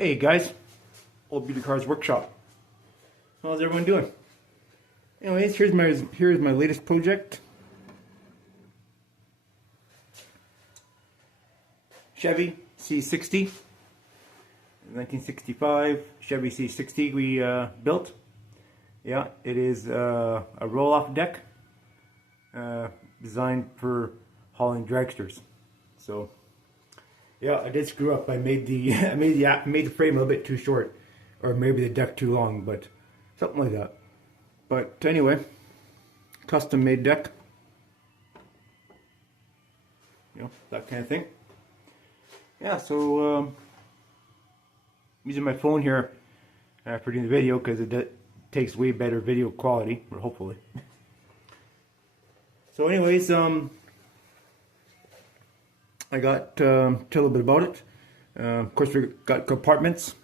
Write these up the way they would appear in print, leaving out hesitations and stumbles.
Hey guys, Old Beauty Cars Workshop. How's everyone doing? Anyways, here's my latest project. Chevy C60, 1965 Chevy C60 we built. Yeah, it is a roll-off deck designed for hauling dragsters. So. Yeah, I did screw up. I made the I made the frame a little bit too short, or maybe the deck too long, but something like that. But anyway, custom made deck. You know, that kind of thing. Yeah, so using my phone here for doing the video because it takes way better video quality, or hopefully. So, anyways, I got tell a little bit about it. Of course, we got compartments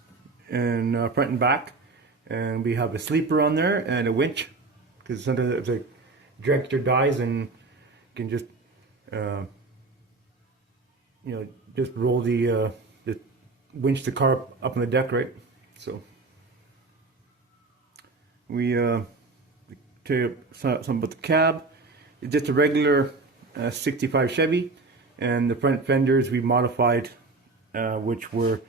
in front and back, and we have a sleeper on there and a winch, because sometimes if the dragster dies, and you can just just roll the winch the car up on the deck, right? So we tell you something about the cab. It's just a regular 65 Chevy. And the front fenders we modified, which were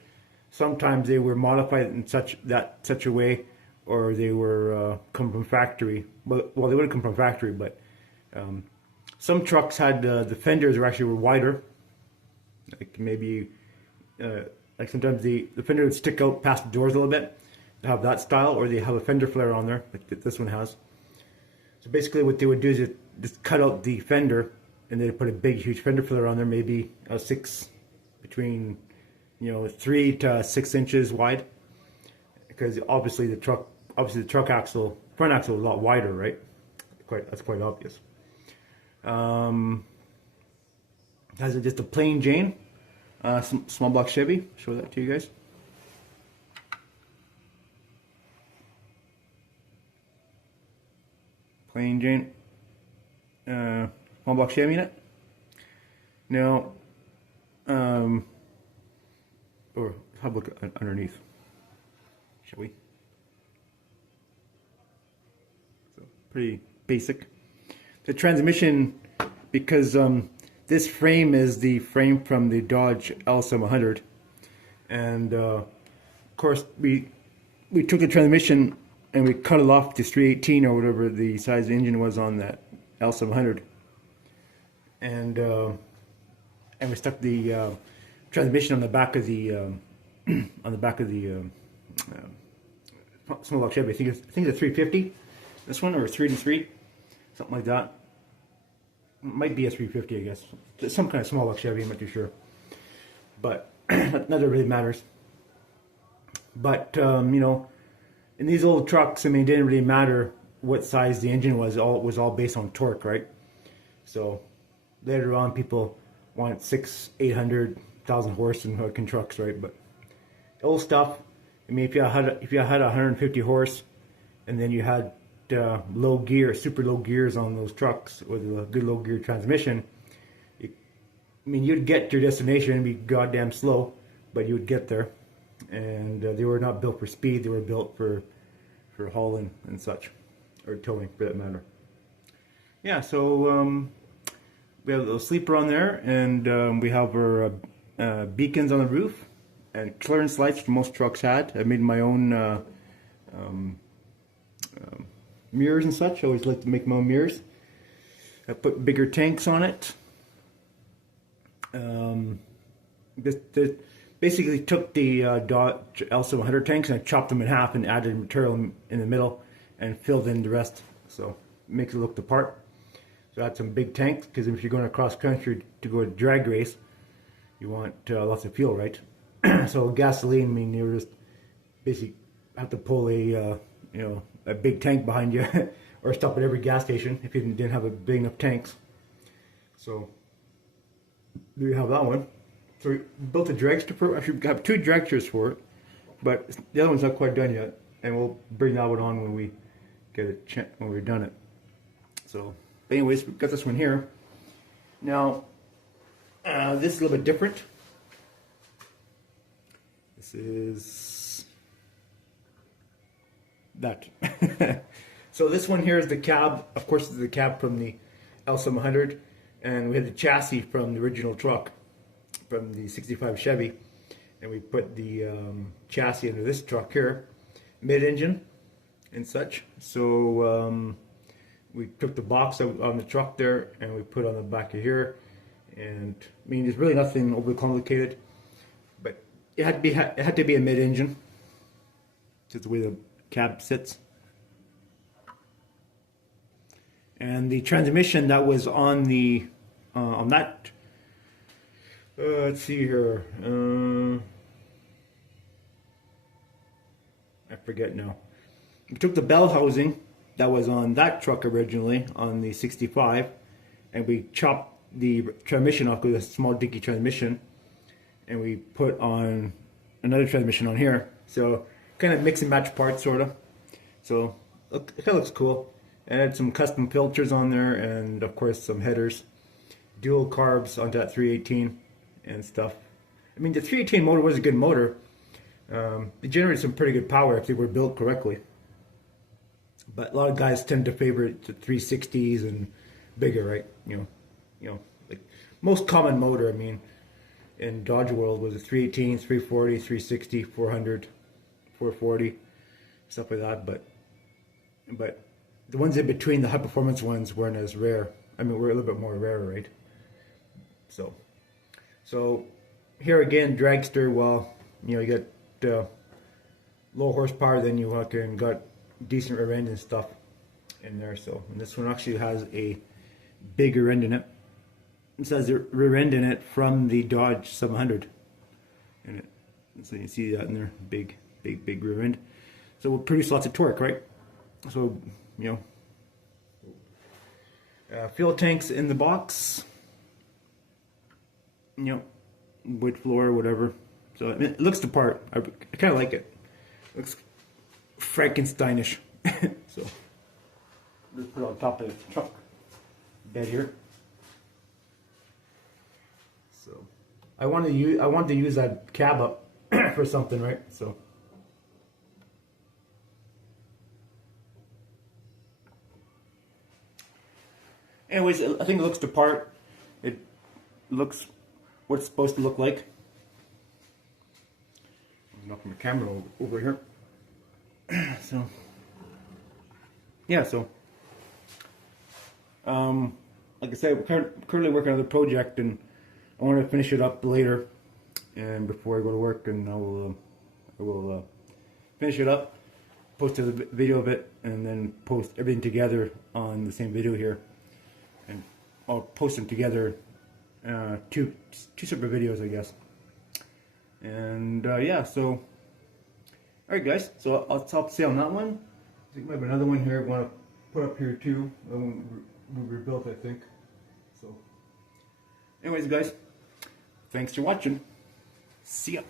sometimes they were modified in such a way, or they were come from factory. Well, they wouldn't come from factory, but some trucks had the fenders were wider. Like maybe like sometimes the fender would stick out past the doors a little bit. They have that style, or they have a fender flare on there, like this one has. So basically, what they would do is just cut out the fender. And they put a big, huge fender filler on there, maybe between 3 to 6 inches wide, because obviously the truck axle, front axle is a lot wider, right? That's quite obvious. Has just a plain Jane, small block Chevy. Show that to you guys. Plain Jane. Small block Chevy in it. Now, or how about underneath? Shall we? So pretty basic. The transmission, because this frame is the frame from the Dodge L700, and of course we took the transmission and we cut it off to 318 or whatever the size of the engine was on that L700. And we stuck the transmission on the back of the small block Chevy. I think it's a 350. This one, or a 383, something like that. It might be a 350, I guess. It's some kind of small block Chevy. I'm not too sure, but none of it really matters. But in these old trucks, I mean, it didn't really matter what size the engine was. It was all based on torque, right? So later on, people want 600, 800, 1,000 horse in American trucks, right? But old stuff. I mean, if you had 150 horse, and then you had low gear, super low gears on those trucks with a good low gear transmission, you'd get to your destination and be goddamn slow, but you would get there. And they were not built for speed; they were built for hauling and such, or towing for that matter. Yeah, so. We have a little sleeper on there, and we have our beacons on the roof, and clearance lights which most trucks had. I made my own mirrors and such. I always like to make my own mirrors. I put bigger tanks on it. This basically took the Dodge L700 tanks and I chopped them in half and added material in the middle and filled in the rest. So it makes it look the part. So add some big tanks, because if you're going across country to go to drag race, you want lots of fuel, right? So gasoline, you just basically have to pull a big tank behind you, or stop at every gas station if you didn't have a big enough tanks. So there you have that one. So we built a dragster for. I should have 2 dragsters for it, but the other one's not quite done yet, and we'll bring that one on when we get when we've done it. So. Anyways, we've got this one here. Now, this is a little bit different. This is that. So this one here is the cab. Of course, it's the cab from the L700, and we had the chassis from the original truck, from the 65 Chevy, and we put the chassis into this truck here, mid-engine and such. So we took the box out on the truck there, and we put on the back of here. And I mean, there's really nothing overly complicated, but it had to be a mid-engine. Just the way the cab sits. And the transmission that was on the on that, let's see here, I forget now. We took the bell housing that was on that truck originally on the 65, and we chopped the transmission off with a small dinky transmission, and we put on another transmission on here. So kind of mix and match parts, sort of. So it kind of looks cool. And had some custom filters on there, and of course some headers, dual carbs onto that 318 and stuff. I mean, the 318 motor was a good motor. It generated some pretty good power if they were built correctly. But a lot of guys tend to favor the 360s and bigger, right? You know, like most common motor. I mean, in Dodge world was a 318, 340, 360, 400, 440, stuff like that. But the ones in between, the high performance ones, weren't as rare. I mean, we're a little bit more rare, right? So here again, dragster. Well, you know, you got low horsepower, then you fucking got decent rear end and stuff in there. So, and this one actually has a big rear end in it. It says the rear end in it from the Dodge 700 in it. So you see that in there, big rear end. So we'll produce lots of torque, right? So, you know, fuel tanks in the box, you know, wood floor, whatever. So I mean, it looks the part. I kind of like it. It looks Frankensteinish. So let's put it on top of the truck bed here. So I wanted to use that cab up for something, right? So. Anyways, I think it looks the part. It looks what it's supposed to look like. I'm knocking the camera over here. So, yeah, so, like I said, we're currently working on the project, and I want to finish it up later, and before I go to work, and I will finish it up, post a video of it, and then post everything together on the same video here. And I'll post them together, two separate videos, I guess. And yeah, so all right, guys. So I'll stop say on that one. I think we have another one here I want to put up here too. That one we rebuilt, I think. So, anyways, guys, thanks for watching. See ya.